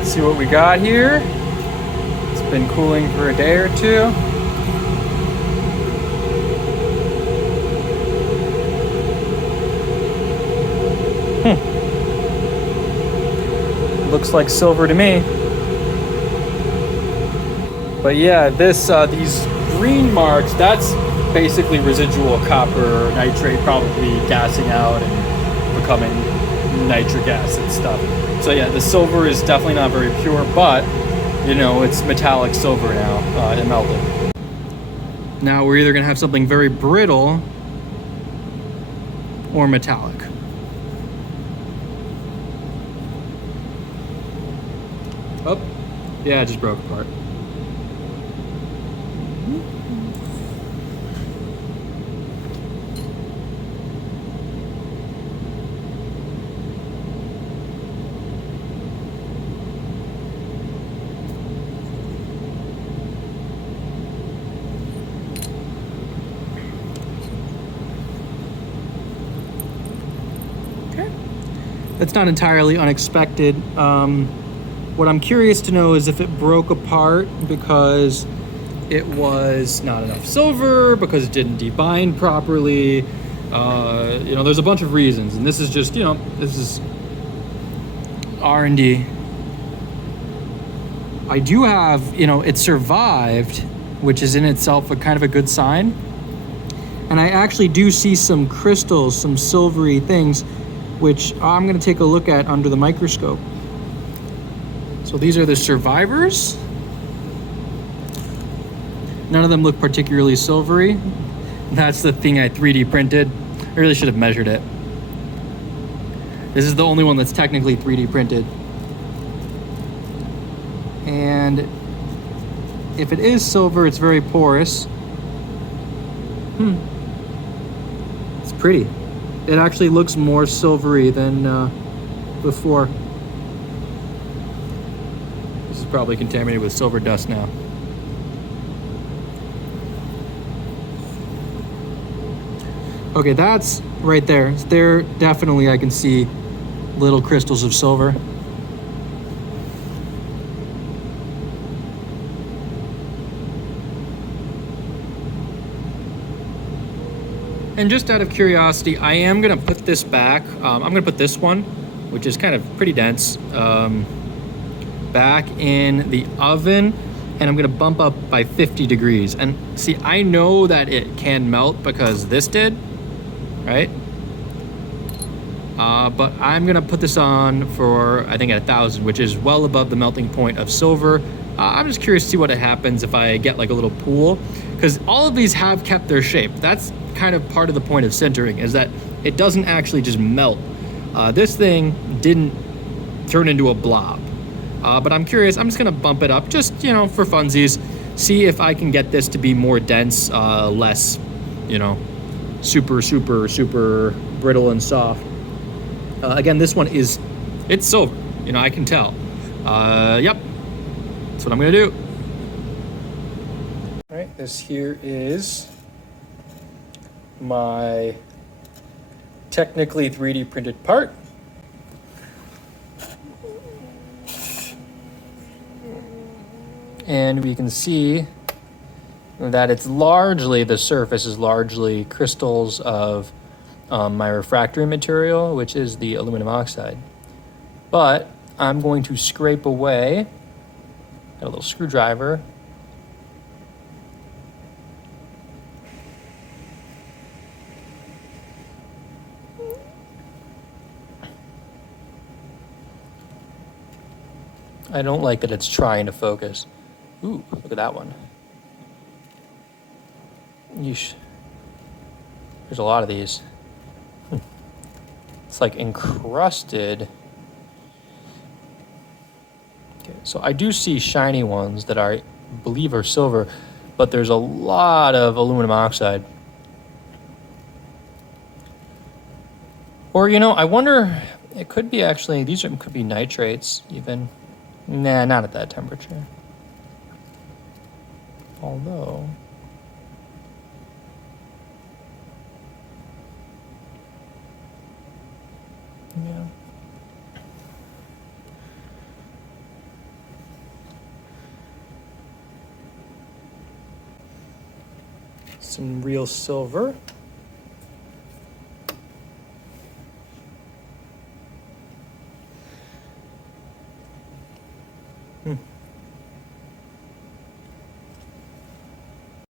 Let's see what we got here. It's been cooling for a day or two. Looks like silver to me. But yeah, these green marks, that's basically residual copper nitrate probably gassing out and becoming nitric acid stuff. So yeah, the silver is definitely not very pure, but you know, it's metallic silver now, it melted. Now we're either gonna have something very brittle or metallic. Oh, yeah, it just broke apart. Okay, that's not entirely unexpected. What I'm curious to know is if it broke apart because it was not enough silver, because it didn't debind properly. You know, there's a bunch of reasons, and this is just, you know, this is R&D. I do have, you know, it survived, which is in itself a kind of a good sign. And I actually do see some crystals, some silvery things, which I'm gonna take a look at under the microscope. So these are the survivors. None of them look particularly silvery. That's the thing I 3D printed. I really should have measured it. This is the only one that's technically 3D printed. And if it is silver, it's very porous. It's pretty. It actually looks more silvery than before. This is probably contaminated with silver dust now. Okay, that's right there. There definitely I can see little crystals of silver. And just out of curiosity, I am gonna put this back. I'm gonna put this one, which is kind of pretty dense, back in the oven, and I'm gonna bump up by 50 degrees. And see, I know that it can melt because this did, right? But I'm gonna put this on for, I think, at 1,000, which is well above the melting point of silver. I'm just curious to see what happens if I get like a little pool, because all of these have kept their shape. That's kind of part of the point of sintering, is that it doesn't actually just melt. This thing didn't turn into a blob. But I'm curious, I'm just gonna bump it up, just, you know, for funsies, see if I can get this to be more dense, less, you know, super brittle and soft. Again, this one is, it's silver, you know, I can tell. Yep, that's what I'm gonna do. All right, this here is my technically 3D printed part. And we can see that it's largely, the surface is largely crystals of my refractory material, which is the aluminum oxide. But I'm going to scrape away, got a little screwdriver. I don't like that it's trying to focus. Ooh, look at that one. Yeesh. There's a lot of these. It's like encrusted. Okay, so I do see shiny ones that I believe are silver, but there's a lot of aluminum oxide. Or, you know, I wonder, it could be actually, these could be nitrates even. Nah, not at that temperature. Although, yeah. Some real silver.